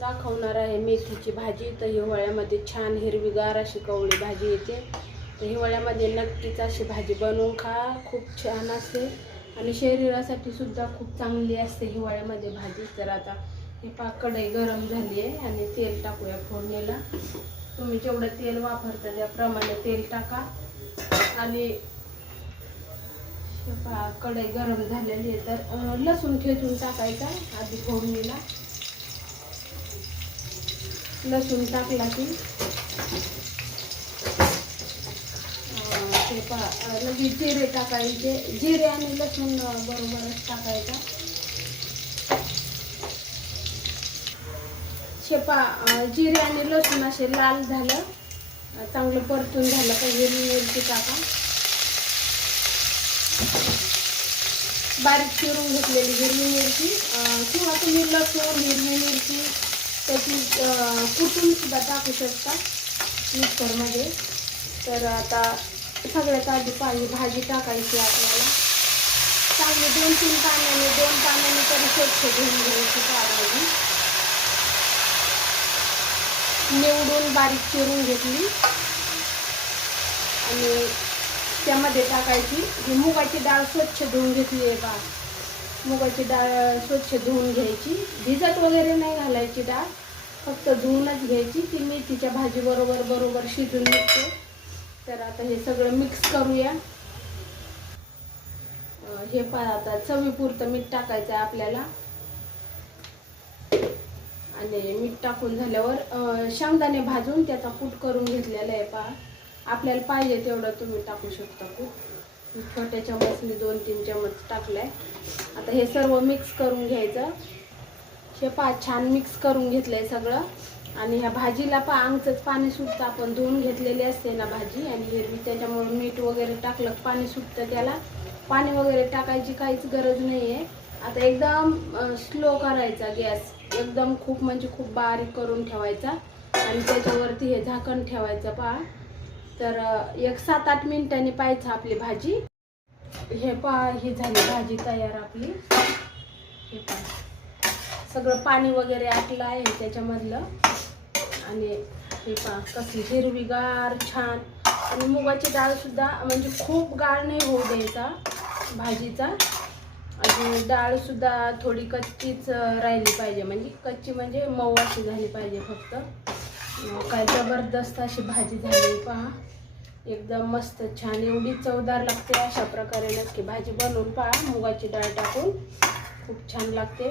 दाखवणार आहे मेथीची भाजी. तर हिवाळ्यामध्ये छान हिरवीगार अशी कवळी भाजी येते. तर हिवाळ्यामध्ये नक्कीच अशी भाजी बनवून खा, खूप छान असते आणि शरीरासाठी सुद्धा खूप चांगली असते हिवाळ्यामध्ये भाजी. तर आता हे कढई गरम झाली आहे आणि तेल टाकूया फोडणीला. तुम्ही जेवढं तेल वापरता त्याप्रमाणे तेल टाका आणि कढई गरम झालेली आहे तर लसूण ठेचून टाकायचा आधी फोडणीला. लसूण टाकला की लगेच जिरे टाकायचे. जिरे आणि लसूण बरोबरच टाकायचा. जिरे आणि लसूण असे लाल झालं, चांगलं परतून झालं का हिरवी मिरची टाका. बारीक चिरून घेतलेली हिरवी मिरची किंवा तुम्ही लसूण हिरवी मिरची त्याची कुटून सुद्धा टाकू शकता मिक्सरमध्ये. तर आता सगळ्यात आधी भाजी टाकायची आपल्याला. चांगली 2-3 पाण्याने 2 पाण्याने तरी स्वच्छ धुवून घ्यायची भाजी. निवडून बारीक चिरून घेतली आणि त्यामध्ये टाकायची ही मुगाची डाळ स्वच्छ धुवून घेतली आहे बा. मुगाची डाळ स्वच्छ धुवून घ्यायची. भिजत वगैरे नाही घालायची डाळ, फक्त धुवूनच घ्यायची. ती मेथीच्या भाजी बरोबर शिजून निघते. तर आता हे सगळं मिक्स करूया. हे आता चवीपुरतं मीठ टाकायचं आहे आपल्याला आणि मीठ टाकून झाल्यावर शेंगदाणे भाजून त्याचा कूट करून घेतलेला आहे पहा. आपल्याला पाहिजे तेवढं तुम्ही टाकू शकता कूट. छोट्या चमचनी 2-3 चमच टाकलाय. आता हे सर्व मिक्स करून घ्यायचं. हे छान मिक्स करून घेतलंय सगळं आणि ह्या भाजीला अंगचंच पाणी सुटतं. आपण धुवून घेतलेली असते ना भाजी आणि हिरवी, त्याच्यामुळे मीठ वगैरे टाकलं पाणी सुटतं त्याला. पाणी वगैरे टाकायची काहीच गरज नाही आहे. आता एकदम स्लो करायचा गॅस, एकदम खूप म्हणजे खूप बारीक करून ठेवायचा आणि त्याच्यावरती हे झाकण ठेवायचं पहा. तर 7-8 मिनिटांनी पाहायचं आपली भाजी. हे पहा ही झाली भाजी तयार आपली. हे पहा सगळं पाणी वगैरे आटलं आहे त्याच्यामधलं आणि हे पहा कसली हिरवीगार छान. आणि मुगाची डाळ सुद्धा म्हणजे खूप गाळ नाही होऊ द्यायचा भाजीचा. आणि डाळ सुद्धा थोडी कच्चीच राहिली पाहिजे, म्हणजे कच्ची म्हणजे मऊ अशी झाली पाहिजे फक्त. काय जबरदस्त अशी भाजी झाली पहा, एकदम मस्त छान. एवढी चवदार लागते. अशा प्रकारे नक्की भाजी बनवून पहा मुगाची डाळ टाकून, खूप छान लागते.